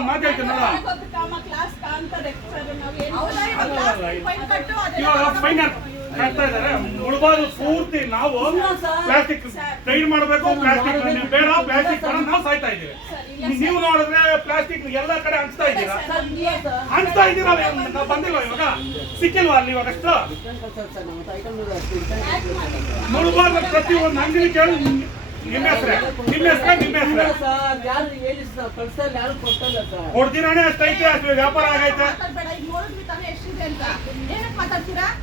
ಒಂದ್ ಮಾತು ಹೇಳ್ತೀನಿ ನೋಡ. ಗೊತ್ತು ಕಾಮ ಕ್ಲಾಸ್ ಕಾಂತಾರೆ ಸರ್ ನಾವು ಏನು ಹೌದಾ ಇವಾಗ ಫೈನ್ ಕಟ್ತಾ ಇದಾರೆ. ಮುಳುಬಾದು ಪೂರ್ತಿ ನಾವು ಪ್ಲಾಸ್ಟಿಕ್ ಟ್ರೈನ್ ಮಾಡಬೇಕು ಪ್ಲಾಸ್ಟಿಕ್ ನೀವು ಬೇಡ ಪ್ಲಾಸ್ಟಿಕ್ ಬೇಡ ನಾವು ಸಾಯ್ತಾ ಇದ್ದೀವಿ. ನೀವು ನೋಡಿದ್ರೆ ಪ್ಲಾಸ್ಟಿಕ್ ಎಲ್ಲ ಕಡೆ ಹಂಚ್ತಾ ಇದ್ದೀರಾ? ಹಂಚ್ತಾ ಇದ್ದೀರಾ ನಾವು ಬಂದಿಲ್ವಾ ಇವಾಗ? ಸಿಕ್ಕಿಲ್ವಾ ಅಲ್ಲಿ ಇವಾಗ ಅಷ್ಟು? ಮುಳುಬಾದ ಪ್ರತಿ ಒಂದು ಅಂಗಡಿ ಕೇಳಿ ನಿಮ್ಮ ಹೆಸ್ರೆ? ನಿಮ್ಮ ಹೆಸ್ರೆ ನಿಮ್ಮ ಹೆಸ್ರೆ? ಯಾರು ಹೇಳಿ ಸರ್ ಕಳ್ಸಲ್ಲ ಯಾರು ಸರ್. ಕೊಡ್ತೀರಾನೆ ಅಷ್ಟೈತೆ ಅಷ್ಟು ವ್ಯಾಪಾರ ಆಗೈತೆ.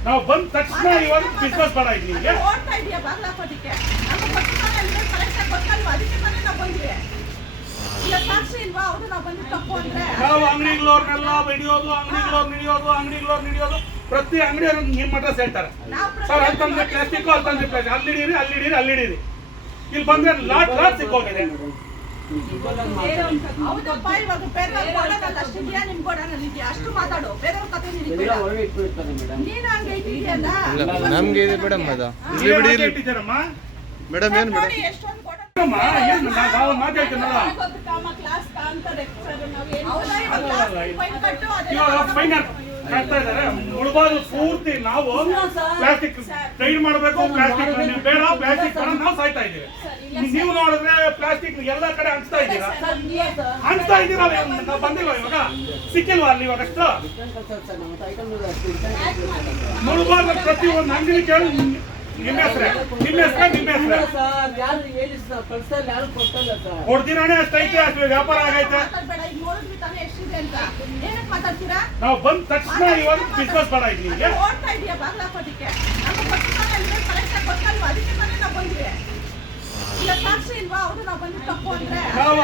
ನಾವು ಬಂದ ತಕ್ಷಣ ಇವಾಗ ಬಿಸ್ನೆಸ್ ಬೇಡ ಈಗ ನಿಮಗೆ ನಾವು ಅಂಗಡಿಗಳವ್ರನ್ನೆಲ್ಲ ಹಿಡಿಯೋದು ಅಂಗಡಿಗಳವ್ರು ಹಿಡಿಯೋದು ಅಂಗಡಿಗಳವ್ರು ಹಿಡಿಯೋದು ಪ್ರತಿ ಅಂಗಡಿಯವ್ರು ನಿಮ್ಮ ಮಠ ಹೇಳ್ತಾರೆ ನಾವು ಸರ್ ಅಲ್ಲಿ ತಂದ್ರೆ ಪ್ಲಾಸ್ಟಿಕ್ ಅಲ್ಲಿ ತಂದ್ರೆ ಪ್ಲಾಸ್ಟಿಕ್ ಅಲ್ಲಿ ಇಲ್ಲಿ ಬಂದ್ರೆ ಲಾಟ್ ಲಾಟ್ ಸಿಕ್ಕೋಗಿದೆ. ನಮ್ಗೆ ಇದೆ ಮೇಡಮ್ ಅದು ಮೇಡಮ್ ಏನು ಮೇಡಮ್ ನೋಡಿ ಮುಳುಬಾದು ಪೂರ್ತಿ ನಾವು ಪ್ಲಾಸ್ಟಿಕ್ ಟ್ರೈನ್ ಮಾಡಬೇಕು ಪ್ಲಾಸ್ಟಿಕ್ ನೀವು ಬೇಡ ಪ್ಲಾಸ್ಟಿಕ್ ನಾವು ಸಾಯ್ತಾ ಇದೀವಿ ನೀವು ನೋಡಿದ್ರೆ ಪ್ಲಾಸ್ಟಿಕ್ ಎಲ್ಲ ಕಡೆ ಹಂಚ್ತಾ ಇದ್ದೀರಾ? ಹಂಚ್ತಾ ಇದ್ದೀರಾ ನಾವು? ಬಂದಿಲ್ವಾ ಇವಾಗ? ಸಿಕ್ಕಿಲ್ವಾ ಅಲ್ಲಿ ಇವಾಗ ಅಷ್ಟು? ಮುಳುಬಾದ ಪ್ರತಿ ಒಂದು ಅಂಗಡಿ ಕೇಳಿ ನಿಮ್ಮ ಹೆಸರೇ ನಿಮ್ಮ ಹೆಸರೇ ನಿಮ್ಮ ಹೆಸರೇ. ಕೊಡ್ತೀರಾನೆ ಅಷ್ಟೈತೆ ಅಷ್ಟು ವ್ಯಾಪಾರ ಆಗೈತೆ. ನಾವು ಬಂದ ತಕ್ಷಣ ಇವಾಗ ಬಿಸ್ನೆಸ್ ಬೇಡ ಓಡ್ತಾ ಇದೆಯಾ ಅದಕ್ಕೆ ತಾನೇ ನಾವು ಬಂದ್ವಿ.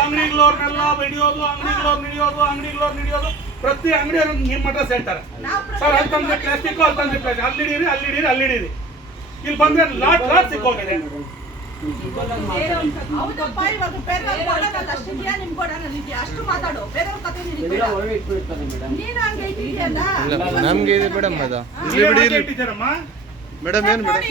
ಅಂಗಡಿಗಳವ್ರನ್ನೆಲ್ಲ ಹಿಡಿಯೋದು ಅಂಗಡಿಗಳವ್ರು ಹಿಡಿಯೋದು ಅಂಗಡಿಗಳವ್ರು ಹಿಡಿಯೋದು ಪ್ರತಿ ಅಂಗಡಿಯವ್ರು ನಿಮ್ಮ ಮಠ ಸೇರ್ತಾರೆ. ಸರ್ ಅಲ್ಲಿ ತಂದ್ರೆ ಪ್ಲಾಸ್ಟಿಕ್ ಅಲ್ಲಿ ತಂದ್ರೆ ಪ್ಲಾಸ್ಟಿಕ್ ಅಲ್ಲಿ ಹಿಡೀರಿ ಅಲ್ಲಿ ಹಿಡೀರಿ ಅಲ್ಲಿ ಹಿಡೀರಿ ಇಲ್ಲಿ ಬಂದ್ರೆ ಲಾಟ್ ಲಾಟ್ ಸಿಕ್ಕೋಗಿದೆ. ನಮ್ಗೆ ಇದೆ ಮೇಡಮ್ ಅದು. ಇಲ್ಲಿ ಬಿಡಿ ಮೇಡಮ್ ಏನು ಮೇಡಮ್